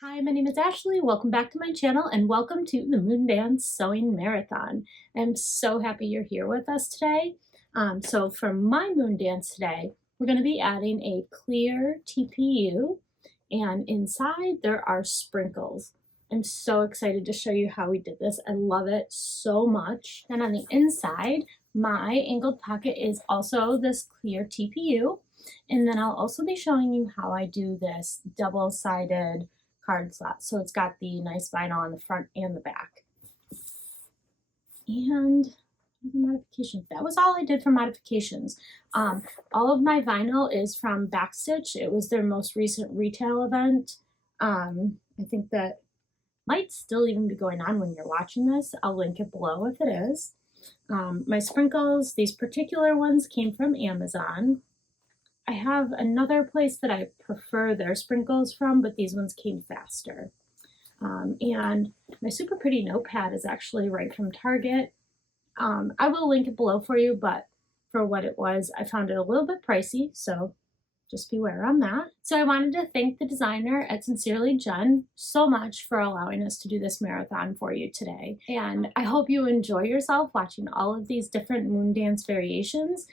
Hi, my name is Ashley. Welcome back to my channel and welcome to the Moondance Sewing Marathon. I'm so happy you're here with us today. So for my Moondance today, we're going to be adding a clear TPU and inside there are sprinkles. I'm so excited to show you how we did this. I love it so much. And on the inside, my angled pocket is also this clear TPU. And then I'll also be showing you how I do this double-sided card slot. So it's got the nice vinyl on the front and the back. And the modifications. That was all I did for modifications. All of my vinyl is from Backstitch. It was their most recent retail event. I think that might still even be going on when you're watching this. I'll link it below if it is. My sprinkles, these particular ones came from Amazon. I have another place that I prefer their sprinkles from, but these ones came faster. And my super pretty notepad is actually right from Target. I will link it below for you, but for what it was, I found it a little bit pricey, so just beware on that. So I wanted to thank the designer at Sincerely Jen so much for allowing us to do this marathon for you today. And I hope you enjoy yourself watching all of these different Moondance variations.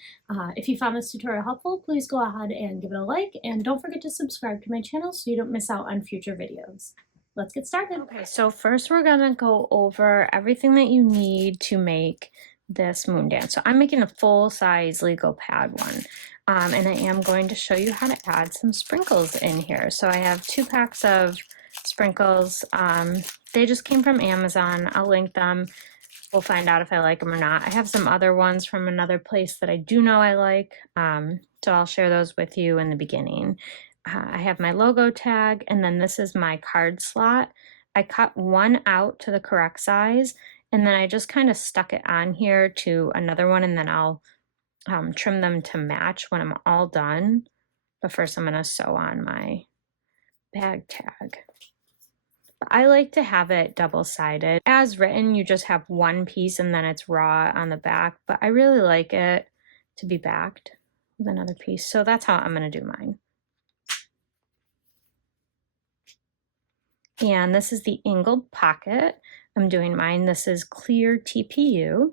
If you found this tutorial helpful, please go ahead and give it a like, and don't forget to subscribe to my channel so you don't miss out on future videos. Let's get started. Okay, so first we're gonna go over everything that you need to make this Moondance. So I'm making a full-size legal pad one. And I am going to show you how to add some sprinkles in here. So I have 2 packs of sprinkles. They just came from Amazon. I'll link them. We'll find out if I like them or not. I have some other ones from another place that I do know I like. So I'll share those with you in the beginning. I have my logo tag, and then this is my card slot. I cut one out to the correct size, and then I just kind of stuck it on here to another one, and then I'll trim them to match when I'm all done. But first I'm going to sew on my bag tag. I like to have it double-sided. As written, you just have one piece and then it's raw on the back, but I really like it to be backed with another piece. So that's how I'm going to do mine. And this is the angled pocket. I'm doing mine. This is clear TPU.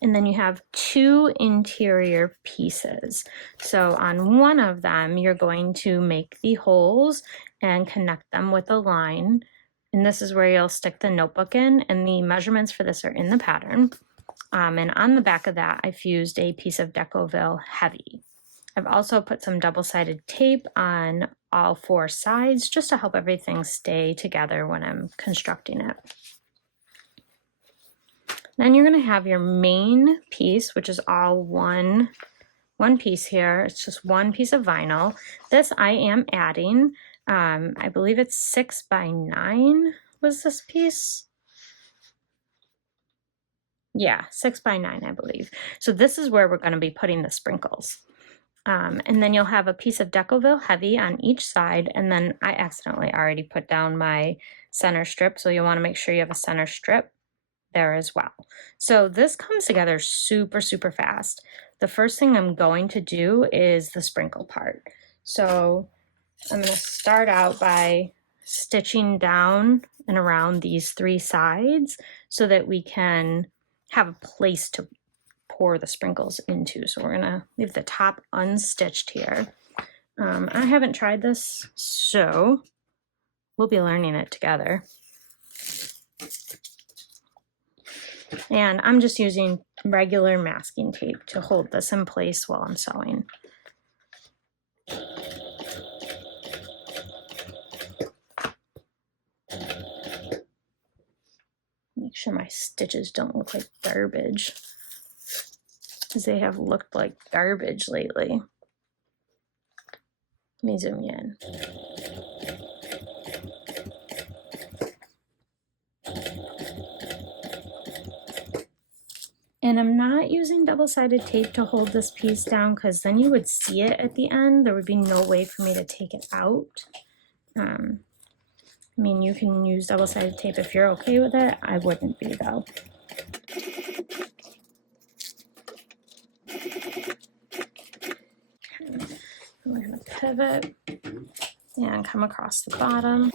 And then you have 2 interior pieces. So on one of them, you're going to make the holes and connect them with a line. And this is where you'll stick the notebook in, and the measurements for this are in the pattern. And on the back of that, I fused a piece of Decoville Heavy. I've also put some double-sided tape on all 4 sides just to help everything stay together when I'm constructing it. Then you're going to have your main piece, which is all one piece here. It's just one piece of vinyl. This I am adding, I believe it's 6 by 9 was this piece. Yeah, 6 by 9, I believe. So this is where we're going to be putting the sprinkles. And then you'll have a piece of Decoville Heavy on each side, and then I accidentally already put down my center strip, so you'll want to make sure you have a center strip there as well. So this comes together super, super fast. The first thing I'm going to do is the sprinkle part. So I'm going to start out by stitching down and around these 3 sides so that we can have a place to pour the sprinkles into. So we're going to leave the top unstitched here. I haven't tried this, so we'll be learning it together. And I'm just using regular masking tape to hold this in place while I'm sewing. Make sure my stitches don't look like garbage, because they have looked like garbage lately. Let me zoom in. And I'm not using double-sided tape to hold this piece down, because then you would see it at the end. There would be no way for me to take it out. I mean, you can use double-sided tape if you're okay with it. I wouldn't be, though. Okay. I'm going to pivot and come across the bottom.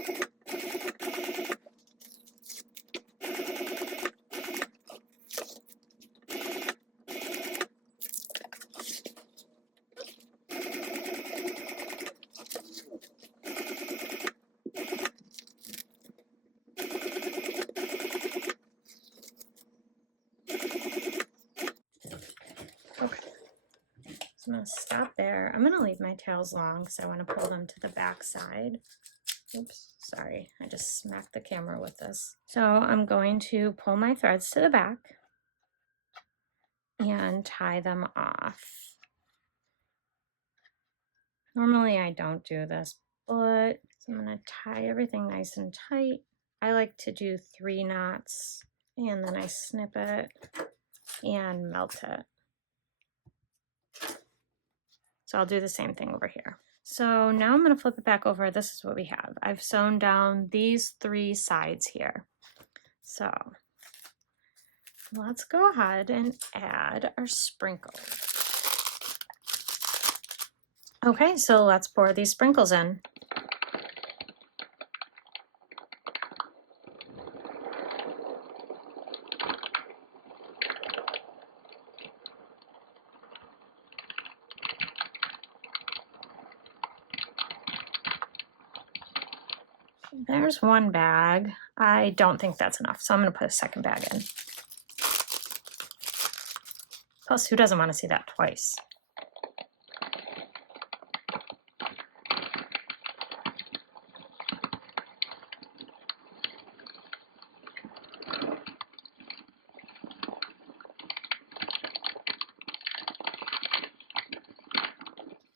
Okay, so I'm going to stop there. I'm going to leave my tails long because I want to pull them to the back side. Oops, sorry, I just smacked the camera with this. So I'm going to pull my threads to the back and tie them off. Normally I don't do this, but so I'm going to tie everything nice and tight. I like to do 3 knots and then I snip it and melt it. So I'll do the same thing over here. So now I'm going to flip it back over. This is what we have. I've sewn down these 3 sides here. So let's go ahead and add our sprinkles. Okay, so let's pour these sprinkles in. There's 1 bag. I don't think that's enough, so I'm going to put a second bag in. Plus, who doesn't want to see that twice?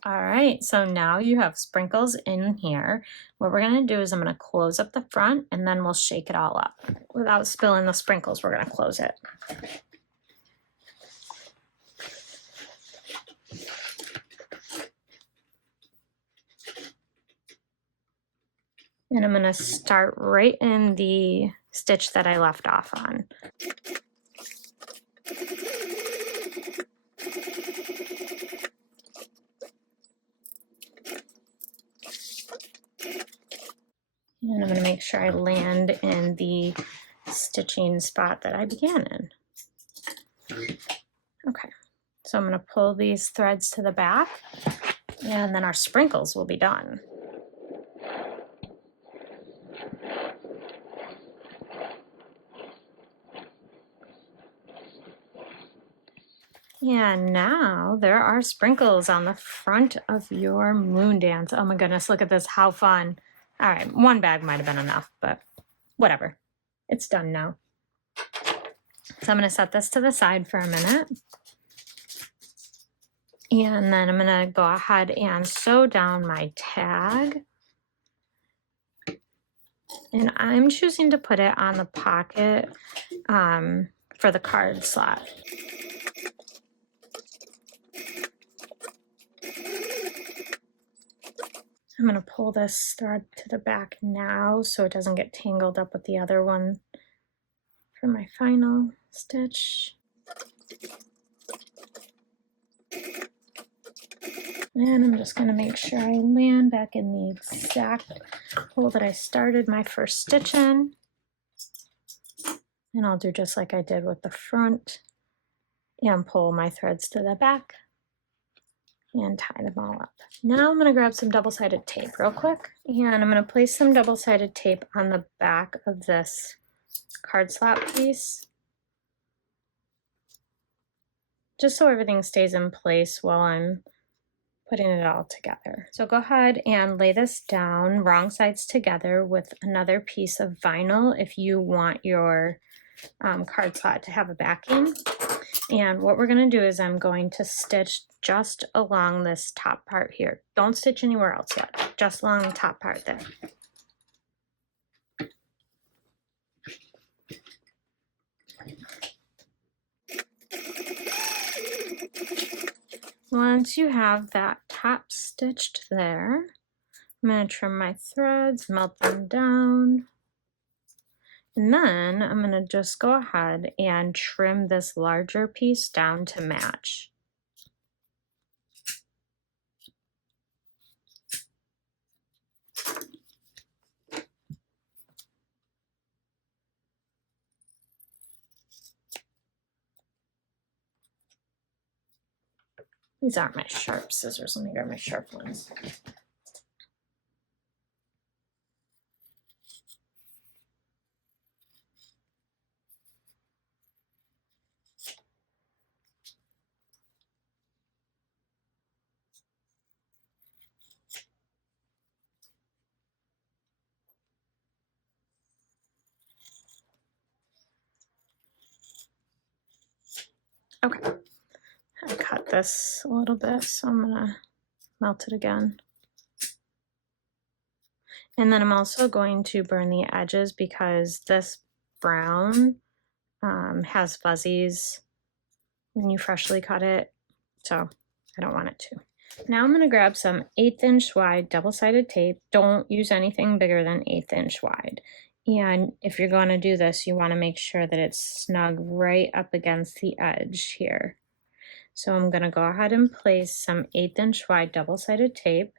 All right, so now you have sprinkles in here. What we're gonna do is I'm gonna close up the front and then we'll shake it all up. Without spilling the sprinkles, we're gonna close it. And I'm gonna start right in the stitch that I left off on. And I'm going to make sure I land in the stitching spot that I began in. Okay, so I'm going to pull these threads to the back and then our sprinkles will be done. And now there are sprinkles on the front of your Moondance. Oh my goodness, look at this, how fun. All right, 1 bag might have been enough, but whatever. It's done now. So I'm going to set this to the side for a minute. And then I'm going to go ahead and sew down my tag. And I'm choosing to put it on the pocket for the card slot. I'm going to pull this thread to the back now so it doesn't get tangled up with the other one for my final stitch. And I'm just going to make sure I land back in the exact hole that I started my first stitch in. And I'll do just like I did with the front and pull my threads to the back and tie them all up. Now I'm going to grab some double-sided tape real quick, and I'm going to place some double-sided tape on the back of this card slot piece, just so everything stays in place while I'm putting it all together. So go ahead and lay this down wrong sides together with another piece of vinyl if you want your card slot to have a backing. And what we're going to do is I'm going to stitch just along this top part here. Don't stitch anywhere else yet, just along the top part there. Once you have that top stitched there, I'm going to trim my threads, melt them down, and then I'm going to just go ahead and trim this larger piece down to match. These aren't my sharp scissors. Let me grab my sharp ones. Okay, I cut this a little bit, so I'm gonna melt it again. And then I'm also going to burn the edges because this brown has fuzzies when you freshly cut it, so I don't want it to. Now I'm gonna grab some 1/8 inch wide double-sided tape. Don't use anything bigger than 1/8 inch wide. And if you're gonna do this, you wanna make sure that it's snug right up against the edge here. So I'm gonna go ahead and place some 1/8 inch wide double-sided tape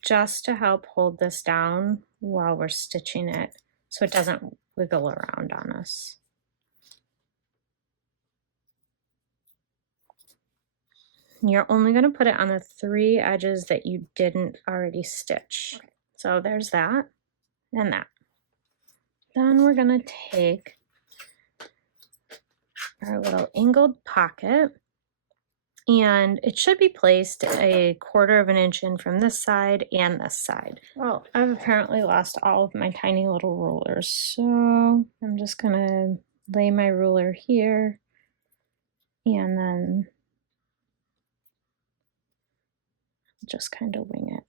just to help hold this down while we're stitching it so it doesn't wiggle around on us. You're only going to put it on the 3 edges that you didn't already stitch. Okay. So there's that and that. Then we're going to take our little angled pocket, and it should be placed a 1/4 inch in from this side and this side. Well, I've apparently lost all of my tiny little rulers, so I'm just going to lay my ruler here and then just kind of wing it.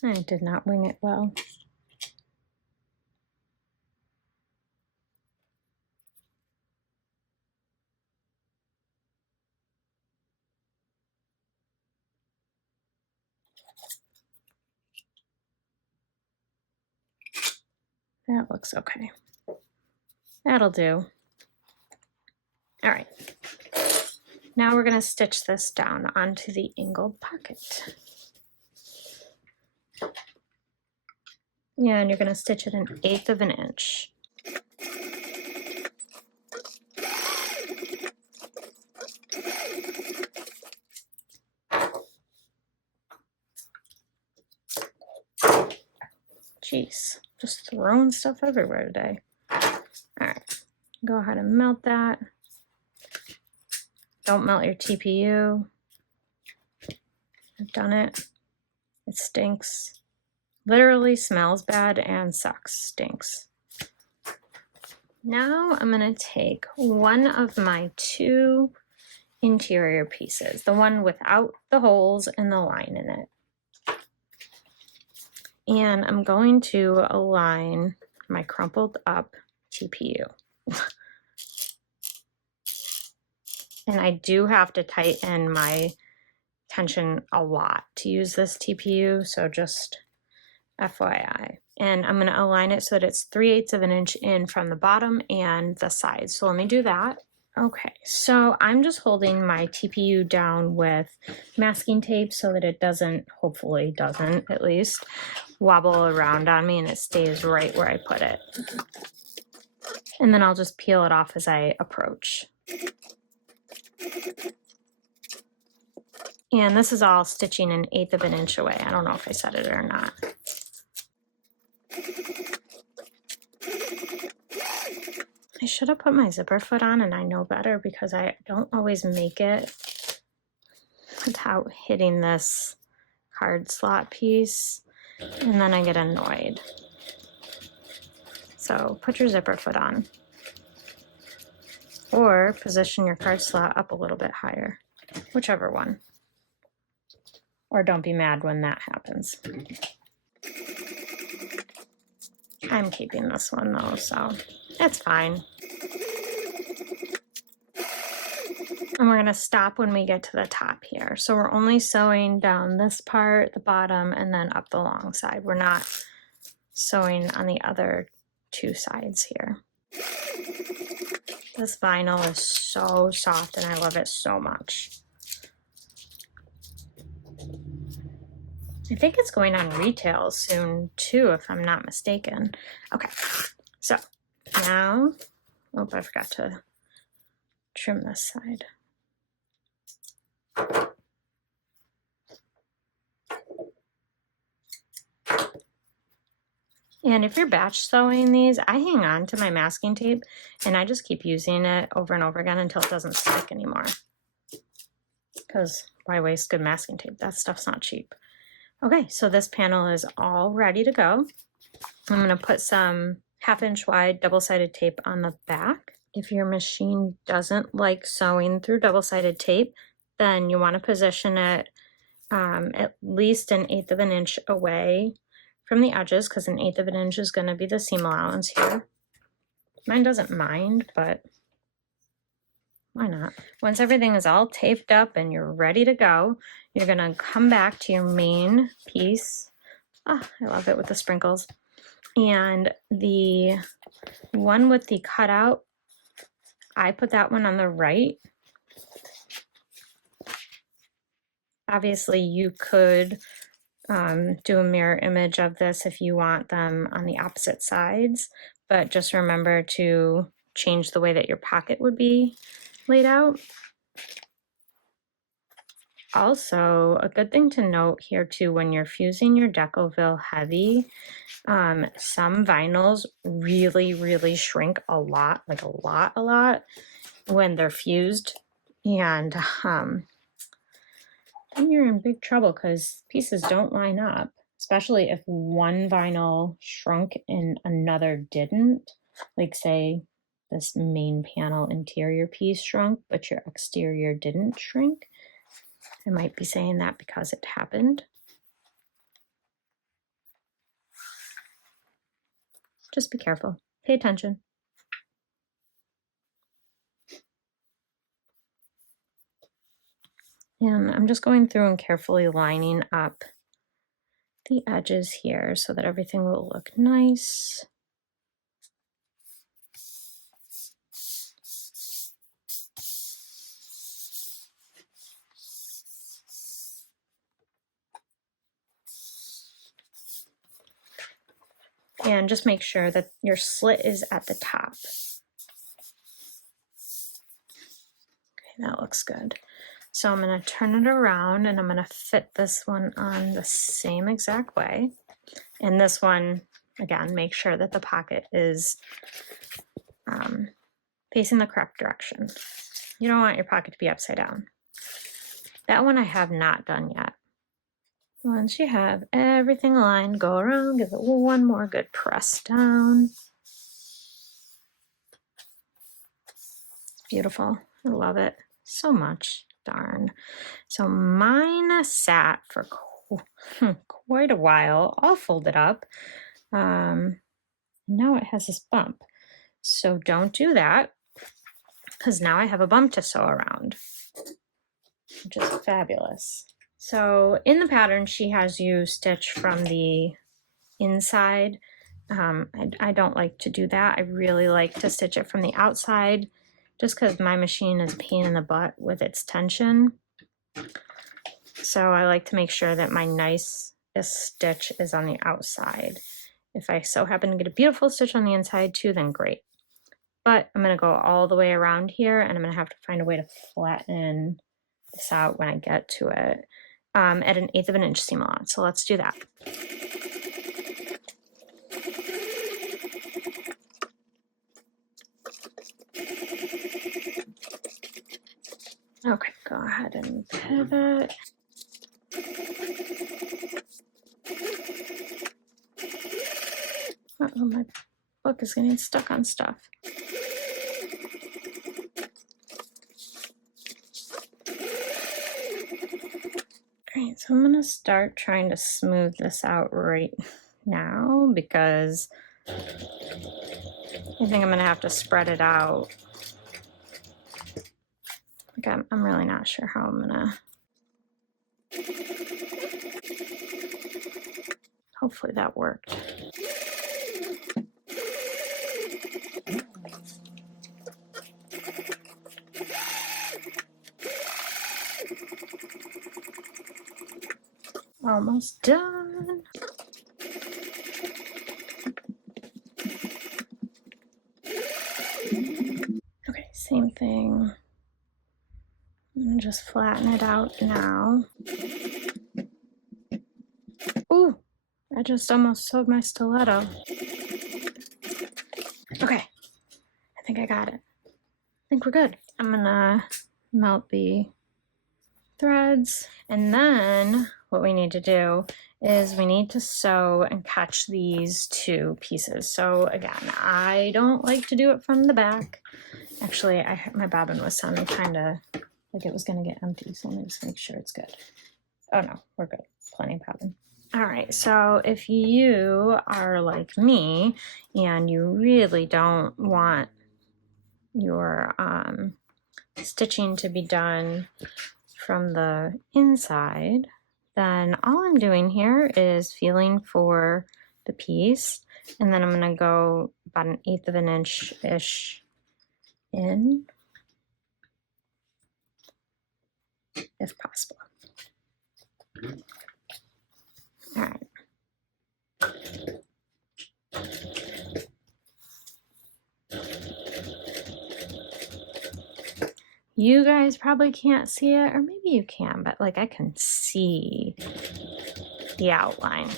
I did not wing it well. That looks okay. That'll do. All right. Now we're going to stitch this down onto the angled pocket. And you're going to stitch it 1/8 inch. Jeez, just throwing stuff everywhere today. All right, go ahead and melt that. Don't melt your TPU. I've done it. It stinks. Literally smells bad and sucks. Stinks. Now I'm going to take one of my 2 interior pieces, the one without the holes and the line in it. And I'm going to align my crumpled up TPU. And I do have to tighten my tension a lot to use this TPU, so just FYI. And I'm going to align it so that it's 3/8 inch in from the bottom and the sides. So let me do that. Okay, so I'm just holding my TPU down with masking tape so that it doesn't, hopefully doesn't at least, wobble around on me and it stays right where I put it. And then I'll just peel it off as I approach. And this is all stitching 1/8 inch away. I don't know if I said it or not. I should have put my zipper foot on, and I know better because I don't always make it without hitting this card slot piece, and then I get annoyed. So put your zipper foot on, or position your card slot up a little bit higher, whichever one. Or don't be mad when that happens. I'm keeping this one though, so it's fine. And we're going to stop when we get to the top here. So we're only sewing down this part, the bottom, and then up the long side. We're not sewing on the other 2 sides here. This vinyl is so soft and I love it so much. I think it's going on retail soon too, if I'm not mistaken. Okay, so now, oh, I forgot to trim this side. And if you're batch sewing these, I hang on to my masking tape and I just keep using it over and over again until it doesn't stick anymore. Because why waste good masking tape? That stuff's not cheap. Okay, so this panel is all ready to go. I'm going to put some 1/2 inch wide double-sided tape on the back. If your machine doesn't like sewing through double-sided tape, then you want to position it at least 1/8 of an inch away from the edges, because 1/8 of an inch is going to be the seam allowance here. Mine doesn't mind, but why not? Once everything is all taped up and you're ready to go, you're going to come back to your main piece. Oh, I love it with the sprinkles. And the one with the cutout, I put that one on the right. Obviously, you could do a mirror image of this if you want them on the opposite sides, but just remember to change the way that your pocket would be laid out. Also, a good thing to note here too, when you're fusing your Decovil heavy, some vinyls really shrink a lot, like a lot when they're fused, and then you're in big trouble because pieces don't line up, especially if one vinyl shrunk and another didn't. Like say this main panel interior piece shrunk, but your exterior didn't shrink. I might be saying that because it happened. Just be careful. Pay attention. And I'm just going through and carefully lining up the edges here so that everything will look nice. And just make sure that your slit is at the top. Okay, that looks good. So I'm going to turn it around and I'm going to fit this one on the same exact way. And this one, again, make sure that the pocket is facing the correct direction. You don't want your pocket to be upside down. That one I have not done yet. Once you have everything aligned, go around, give it one more good press down. Beautiful. I love it so much. Darn. So mine sat for quite a while, all folded up. Now it has this bump. So don't do that, because now I have a bump to sew around, which is fabulous. So in the pattern, she has you stitch from the inside. I don't like to do that. I really like to stitch it from the outside, just because my machine is a pain in the butt with its tension. So I like to make sure that my nicest stitch is on the outside. If I so happen to get a beautiful stitch on the inside too, then great. But I'm going to go all the way around here, and I'm going to have to find a way to flatten this out when I get to it at 1/8 of an inch seam allowance. So let's do that. Okay, go ahead and pivot. Uh-oh, my book is getting stuck on stuff. Alright, so I'm going to start trying to smooth this out right now, because I think I'm going to have to spread it out. Okay, I'm really not sure how I'm going to... Hopefully that worked. Almost done. Okay, same thing. I'm gonna just flatten it out now. Ooh, I just almost sewed my stiletto. Okay, I think I got it. I think we're good. I'm gonna melt the threads, and then what we need to do is we need to sew and catch these two pieces. So again, I don't like to do it from the back. Actually, my bobbin was sounding kind of like it was going to get empty, so let me just make sure it's good. Oh no, we're good. Plenty of bobbin. All right, so if you are like me and you really don't want your stitching to be done from the inside, then all I'm doing here is feeling for the piece, and then I'm going to go about 1/8 of an inch-ish in, if possible. All right. You guys probably can't see it, or maybe you can, but like I can see the outline.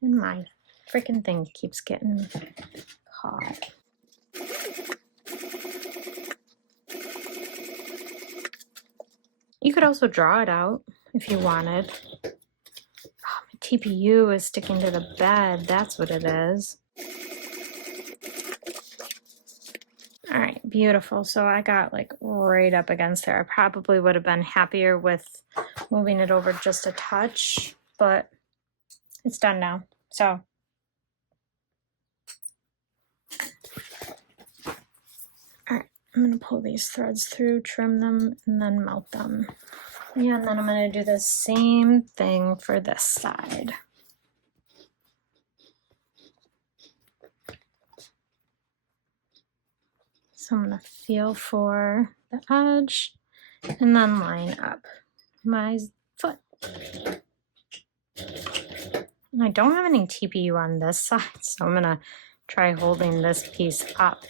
And my freaking thing keeps getting caught. You could also draw it out if you wanted. Oh, my TPU is sticking to the bed. That's what it is. All right, beautiful. So I got like right up against there. I probably would have been happier with moving it over just a touch, but it's done now. So all right, I'm gonna pull these threads through, trim them, and then melt them. Yeah, and then I'm gonna do the same thing for this side. So I'm gonna feel for the edge and then line up my foot. And I don't have any TPU on this side, so I'm gonna try holding this piece up.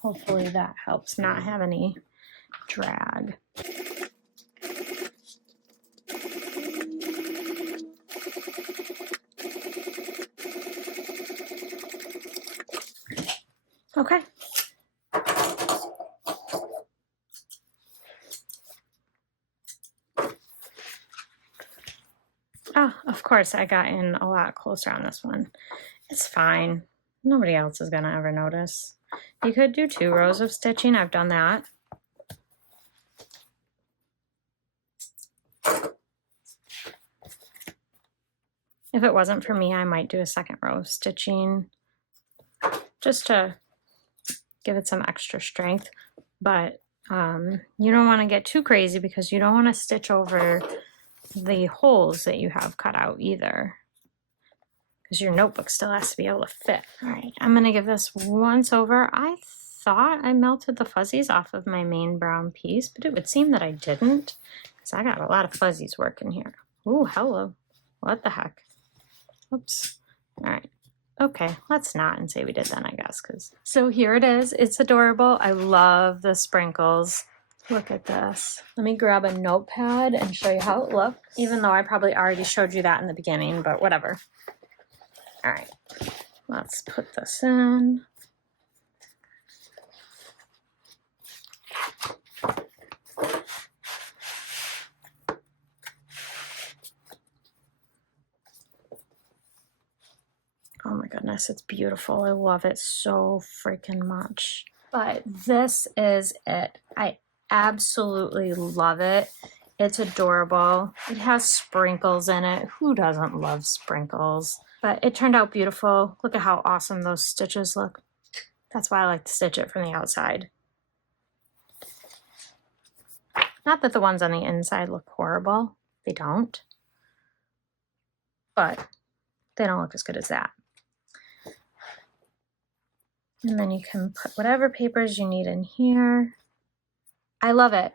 Hopefully that helps not have any drag. Okay. Oh, of course, I got in a lot closer on this one. It's fine. Nobody else is gonna ever notice. You could do 2 rows of stitching. I've done that. If it wasn't for me, I might do a 2nd row of stitching just to give it some extra strength. But you don't want to get too crazy because you don't want to stitch over the holes that you have cut out either, because your notebook still has to be able to fit. All right, I'm going to give this once over. I thought I melted the fuzzies off of my main brown piece, but it would seem that I didn't, because I got a lot of fuzzies working here. Ooh, hello. What the heck? Oops. All right. Okay, let's not and say we did then, I guess. So here it is. It's adorable. I love the sprinkles. Look at this. Let me grab a notepad and show you how it looks, even though I probably already showed you that in the beginning, but whatever. All right, let's put this in. Oh my goodness, it's beautiful. I love it so freaking much. But this is it. I absolutely love it. It's adorable. It has sprinkles in it. Who doesn't love sprinkles? But it turned out beautiful. Look at how awesome those stitches look. That's why I like to stitch it from the outside. Not that the ones on the inside look horrible. They don't. But they don't look as good as that. And then you can put whatever papers you need in here. I love it.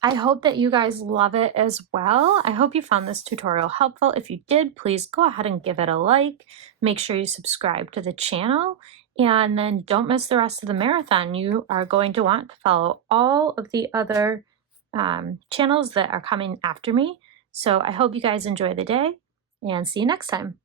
I hope that you guys love it as well. I hope you found this tutorial helpful. If you did, please go ahead and give it a like. Make sure you subscribe to the channel, and then don't miss the rest of the marathon. You are going to want to follow all of the other channels that are coming after me. So I hope you guys enjoy the day, and see you next time.